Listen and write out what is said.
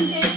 Monday.